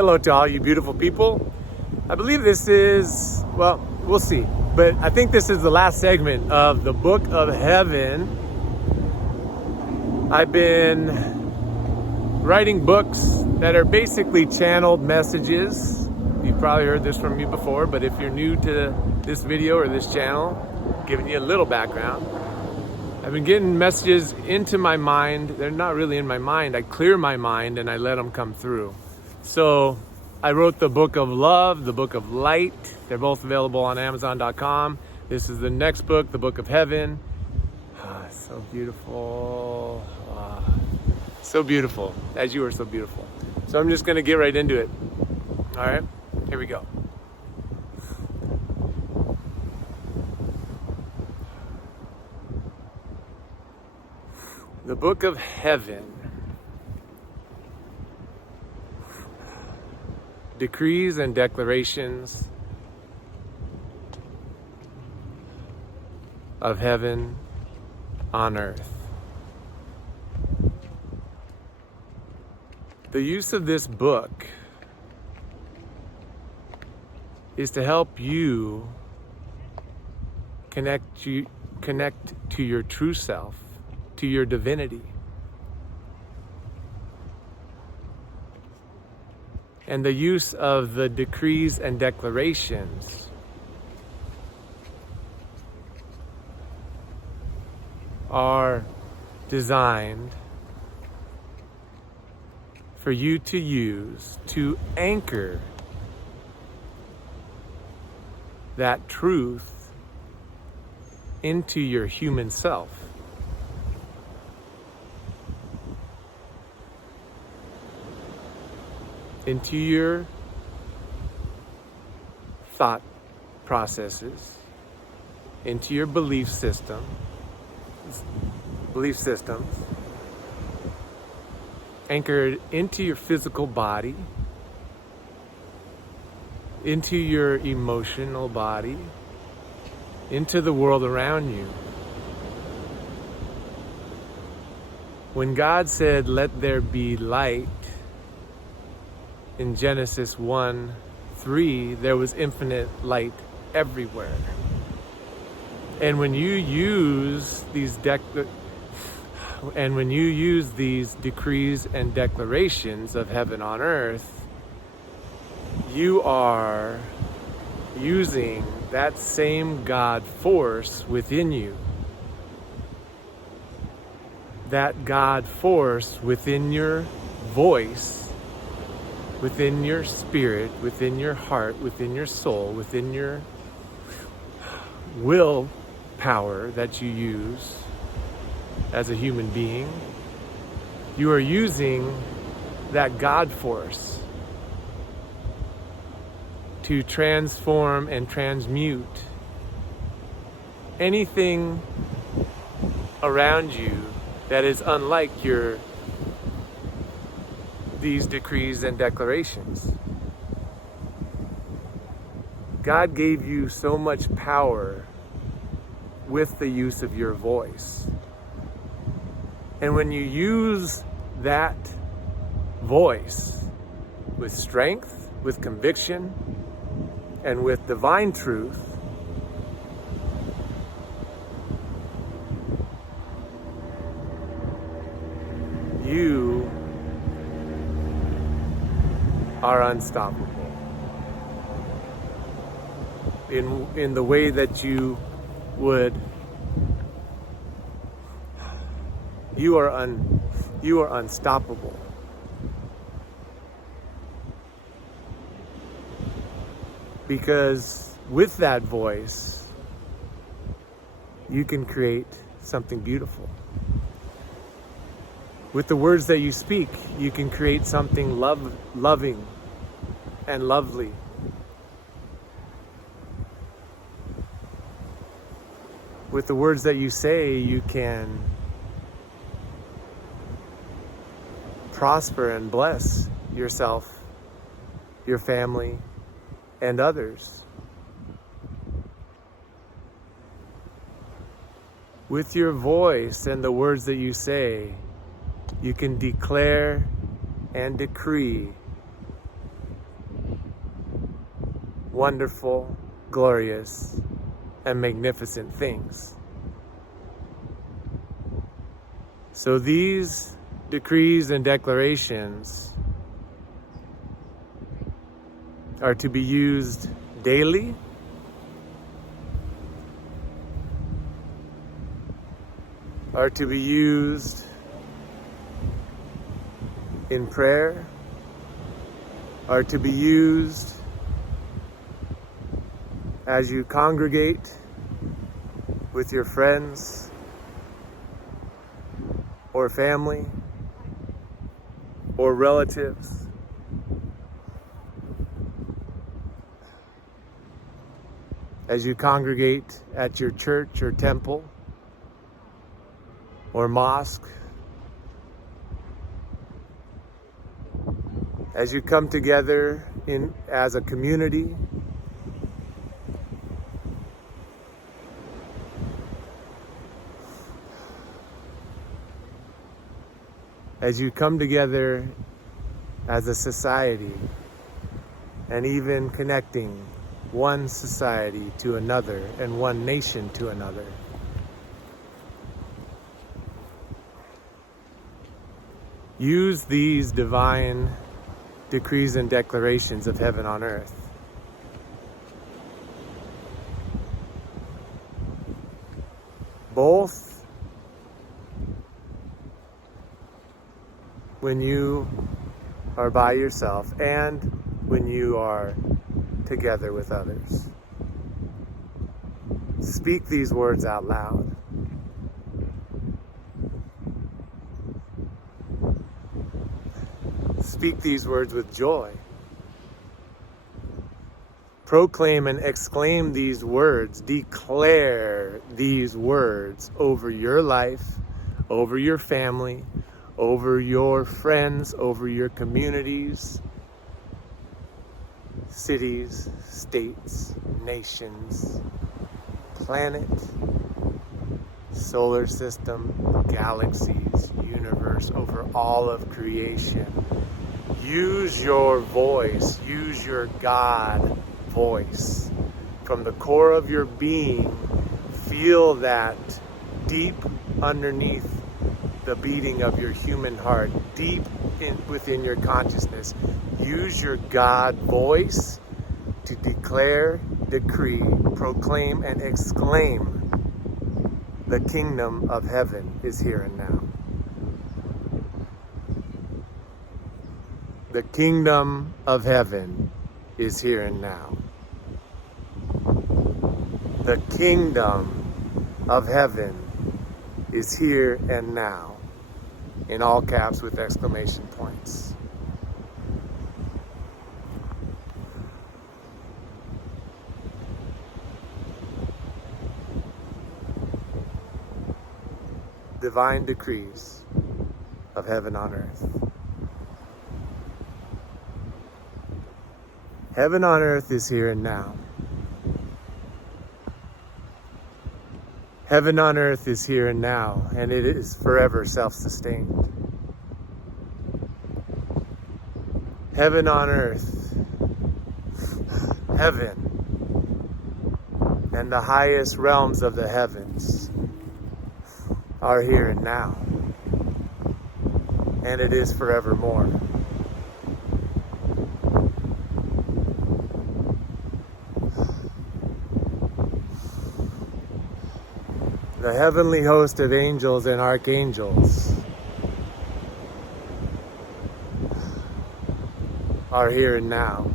Hello to all you beautiful people. I believe this is, well, we'll see. But I think this is the last segment of the Book of Heaven. I've been writing books that are basically channeled messages. You've probably heard this from me before, but if you're new to this video or this channel, giving you a little background. I've been getting messages into my mind. They're not really in my mind. I clear my mind and I let them come through. So I wrote the Book of Love, the Book of Light. They're both available on Amazon.com. This is the next book, the Book of Heaven. So beautiful. So beautiful, as you are so beautiful. So I'm just going to get right into it. All right, here we go. The Book of Heaven. Decrees and declarations of heaven on earth. The use of this book is to help you connect to your true self, to your divinity. And the use of the decrees and declarations are designed for you to use to anchor that truth into your human self. Into your thought processes, into your belief systems, anchored into your physical body, into your emotional body, into the world around you. When God said, "Let there be light," in Genesis 1:3, there was infinite light everywhere. And when you use these decrees and declarations of heaven on earth, you are using that same God force within you. That God force within your voice, within your spirit, within your heart, within your soul, within your will power that you use as a human being. You are using that God force to transform and transmute anything around you that is unlike these decrees and declarations. God gave you so much power with the use of your voice. And when you use that voice with strength, with conviction, and with divine truth, you are unstoppable in the way that you would. You are unstoppable. Because with that voice, you can create something beautiful. With the words that you speak, you can create something loving and lovely. With the words that you say, you can prosper and bless yourself, your family, and others. With your voice and the words that you say, you can declare and decree wonderful, glorious, and magnificent things. So these decrees and declarations are to be used daily, are to be used in prayer, are to be used as you congregate with your friends or family or relatives. As you congregate at your church or temple or mosque, as you come together as a community, as you come together as a society, and even connecting one society to another and one nation to another. Use these divine decrees and declarations of heaven on earth. Both when you are by yourself and when you are together with others. Speak these words out loud. Speak these words with joy. Proclaim and exclaim these words. Declare these words over your life, over your family, over your friends, over your communities, cities, states, nations, planet, solar system, galaxies, universe, over all of creation. Use your voice, use your God voice. From the core of your being, feel that deep underneath the beating of your human heart, deep within your consciousness. Use your God voice to declare, decree, proclaim, and exclaim the kingdom of heaven is here and now. The kingdom of heaven is here and now. The kingdom of heaven is here and now. In all caps with exclamation points. Divine decrees of heaven on earth. Heaven on earth is here and now. Heaven on earth is here and now, and it is forever self-sustained. Heaven on earth, heaven, and the highest realms of the heavens are here and now, and it is forevermore. The heavenly host of angels and archangels are here and now.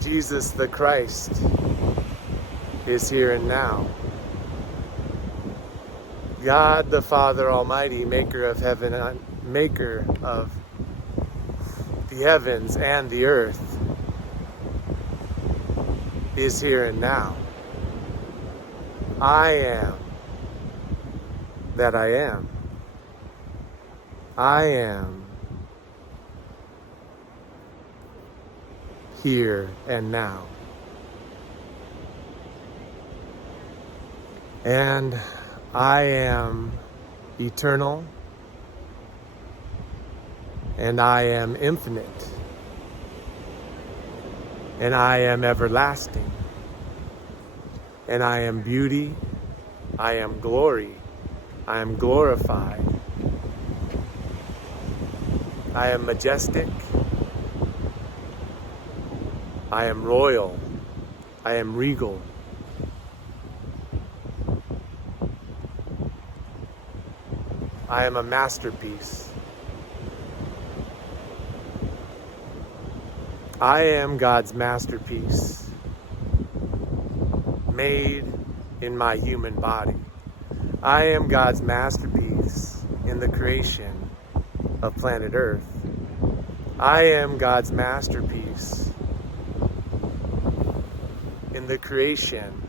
Jesus the Christ is here and now. God the Father Almighty, maker of heaven, maker of the heavens and the earth, is here and now. I am that I am. I am here and now. And I am eternal and I am infinite, and I am everlasting, and I am beauty, I am glory, I am glorified, I am majestic, I am royal, I am regal. I am a masterpiece. I am God's masterpiece, made in my human body. I am God's masterpiece in the creation of planet Earth. I am God's masterpiece in the creation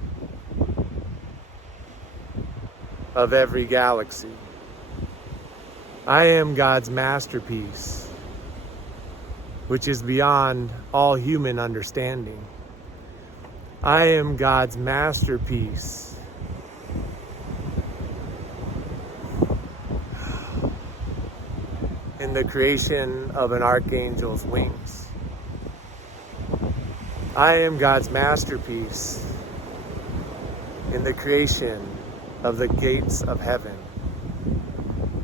of every galaxy. I am God's masterpiece, which is beyond all human understanding. I am God's masterpiece, in the creation of an archangel's wings. I am God's masterpiece in the creation of the gates of heaven.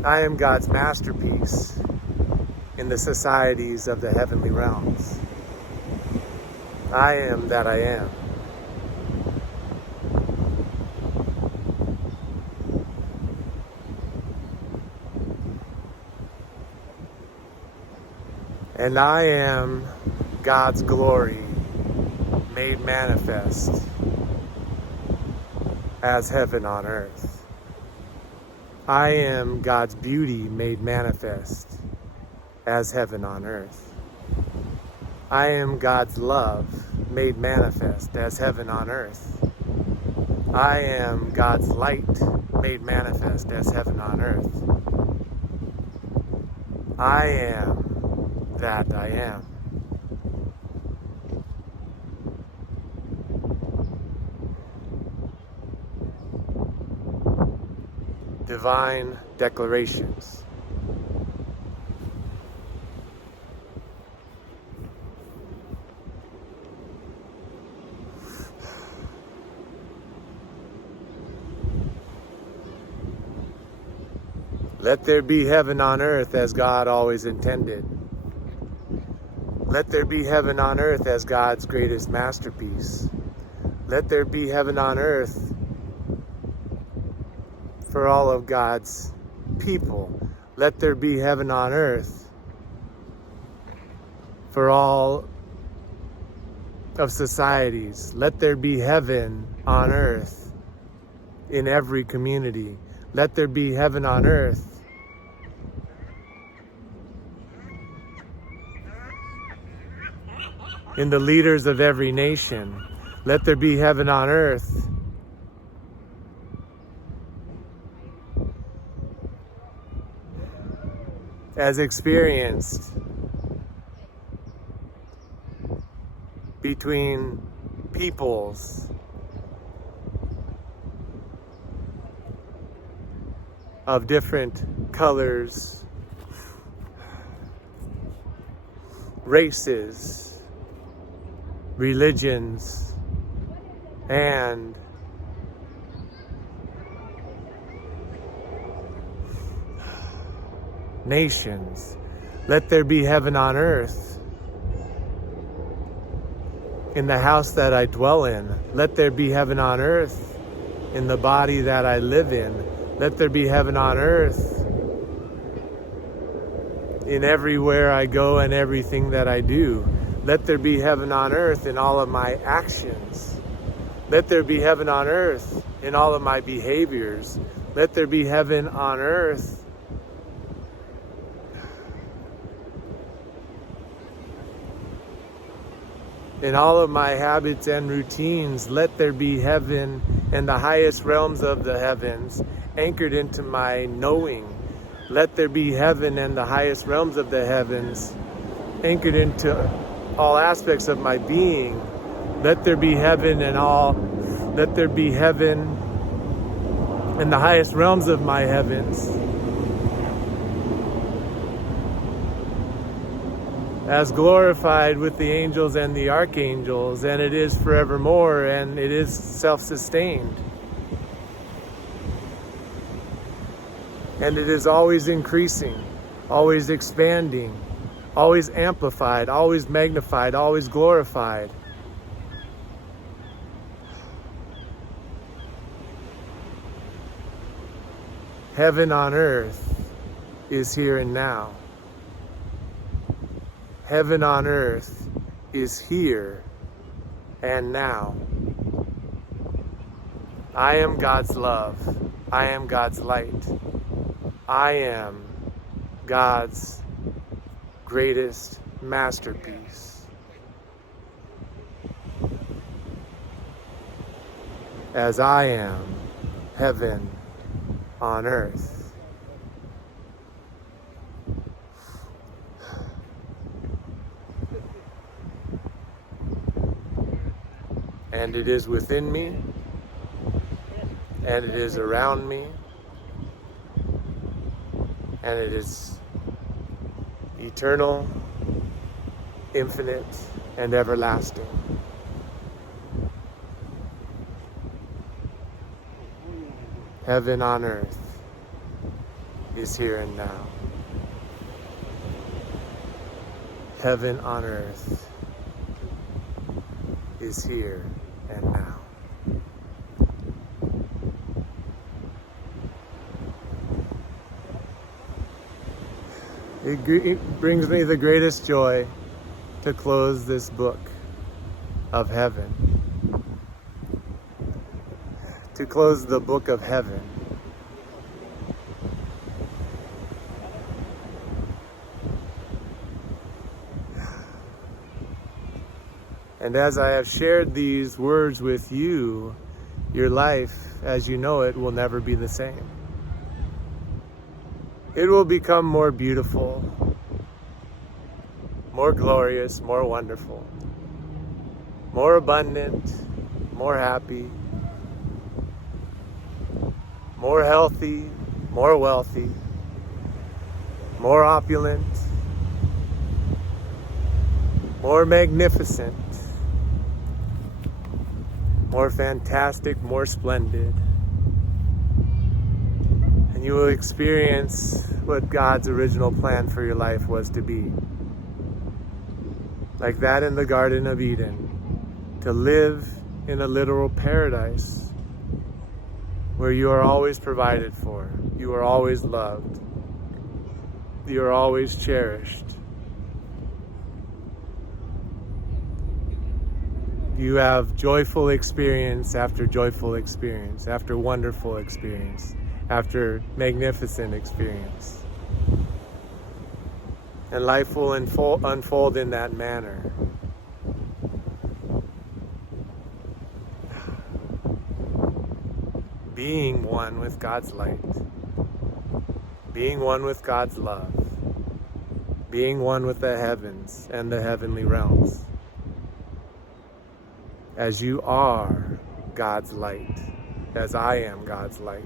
I am God's masterpiece in the societies of the heavenly realms. I am that I am. And I am God's glory made manifest as heaven on earth. I am God's beauty made manifest as heaven on earth. I am God's love made manifest as heaven on earth. I am God's light made manifest as heaven on earth. I am that I am. Divine declarations. Let there be heaven on earth as God always intended. Let there be heaven on earth as God's greatest masterpiece. Let there be heaven on earth for all of God's people. Let there be heaven on earth for all of societies. Let there be heaven on earth in every community. Let there be heaven on earth in the leaders of every nation. Let there be heaven on earth as experienced between peoples of different colors, races, religions, and nations. Let there be heaven on earth in the house that I dwell in. Let there be heaven on earth in the body that I live in. Let there be heaven on earth in everywhere I go and everything that I do. Let there be heaven on earth in all of my actions. Let there be heaven on earth in all of my behaviors. Let there be heaven on earth in all of my habits and routines. Let there be heaven in the highest realms of the heavens, anchored into my knowing. Let there be heaven in the highest realms of the heavens, anchored into all aspects of my being. Let there be heaven in all. Let there be heaven in the highest realms of my heavens, as glorified with the angels and the archangels, and it is forevermore, and it is self-sustained. And it is always increasing, always expanding, always amplified, always magnified, always glorified. Heaven on earth is here and now. Heaven on earth is here and now. I am God's love. I am God's light. I am God's greatest masterpiece. As I am heaven on earth. And it is within me, and it is around me, and it is eternal, infinite, and everlasting. Heaven on earth is here and now. Heaven on earth is here and now. It brings me the greatest joy to close this book of heaven. To close the book of heaven. And as I have shared these words with you, your life as you know it will never be the same. It will become more beautiful, more glorious, more wonderful, more abundant, more happy, more healthy, more wealthy, more opulent, more magnificent, more fantastic, more splendid. And you will experience what God's original plan for your life was to be. Like that in the Garden of Eden, to live in a literal paradise where you are always provided for, you are always loved, you are always cherished. You have joyful experience after joyful experience, after wonderful experience, after magnificent experience. And life will unfold in that manner. Being one with God's light, being one with God's love, being one with the heavens and the heavenly realms. As you are God's light, as I am God's light,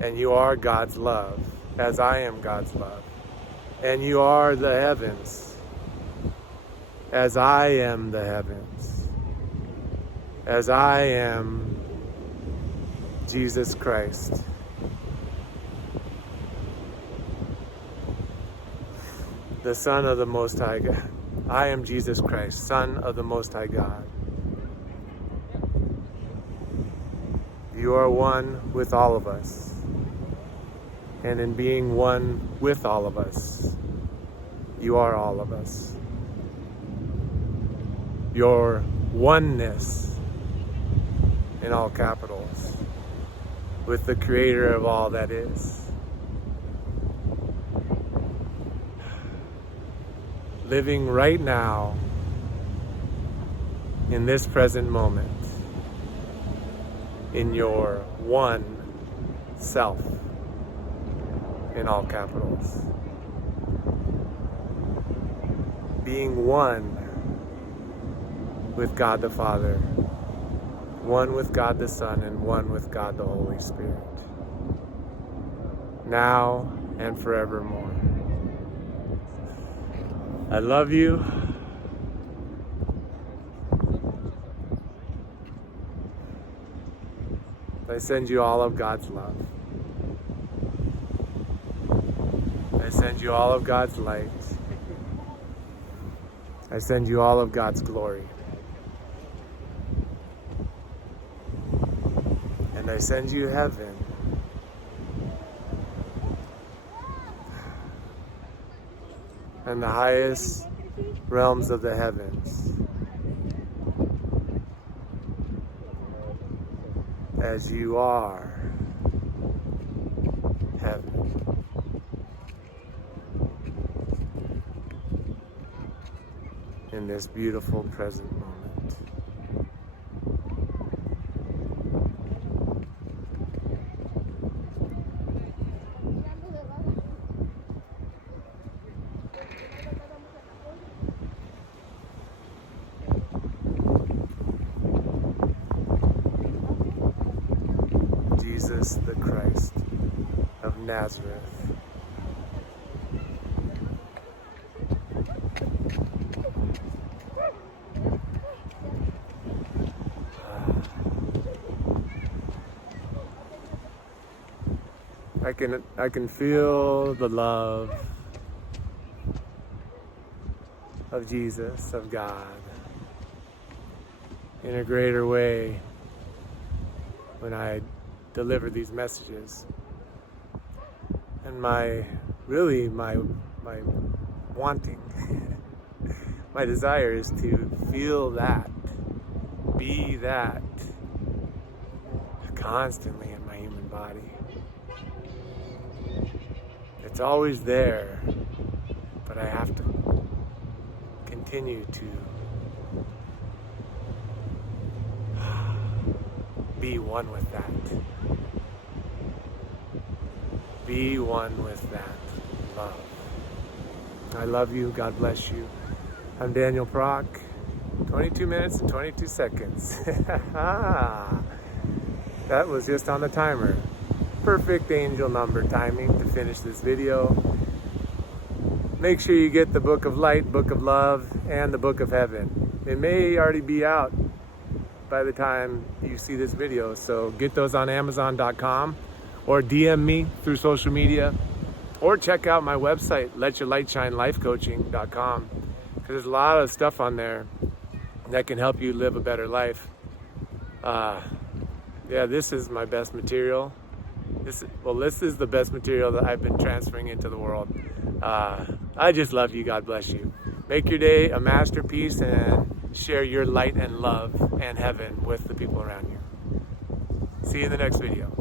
and you are God's love, as I am God's love, and you are the heavens, as I am the heavens, as I am Jesus Christ. The Son of the Most High God. I am Jesus Christ, Son of the Most High God. You are one with all of us. And in being one with all of us, you are all of us. Your oneness, in all capitals, with the Creator of all that is. Living right now, in this present moment, in your one self, in all capitals. Being one with God the Father, one with God the Son, and one with God the Holy Spirit, now and forevermore. I love you. I send you all of God's love. I send you all of God's light. I send you all of God's glory. And I send you heaven. And the highest realms of the heavens. As you are heaven. In this beautiful present moment. Jesus the Christ of Nazareth. I can feel the love of Jesus, of God, in a greater way when I deliver these messages. And my wanting, my desire is to feel that, be that constantly in my human body. It's always there, but I have to continue to be one with that. Be one with that love. I love you. God bless you. I'm Daniel Prok. 22 minutes and 22 seconds. That was just on the timer. Perfect angel number timing to finish this video. Make sure you get the Book of Light, Book of Love, and the Book of Heaven. It may already be out by the time you see this video, so get those on Amazon.com or DM me through social media or check out my website, letyourlightshinelifecoaching.com, because there's a lot of stuff on there that can help you live a better life. Yeah, this is my best material. This is the best material that I've been transferring into the world. I just love you. God bless you. Make your day a masterpiece and share your light and love and heaven with the people around you. See you in the next video.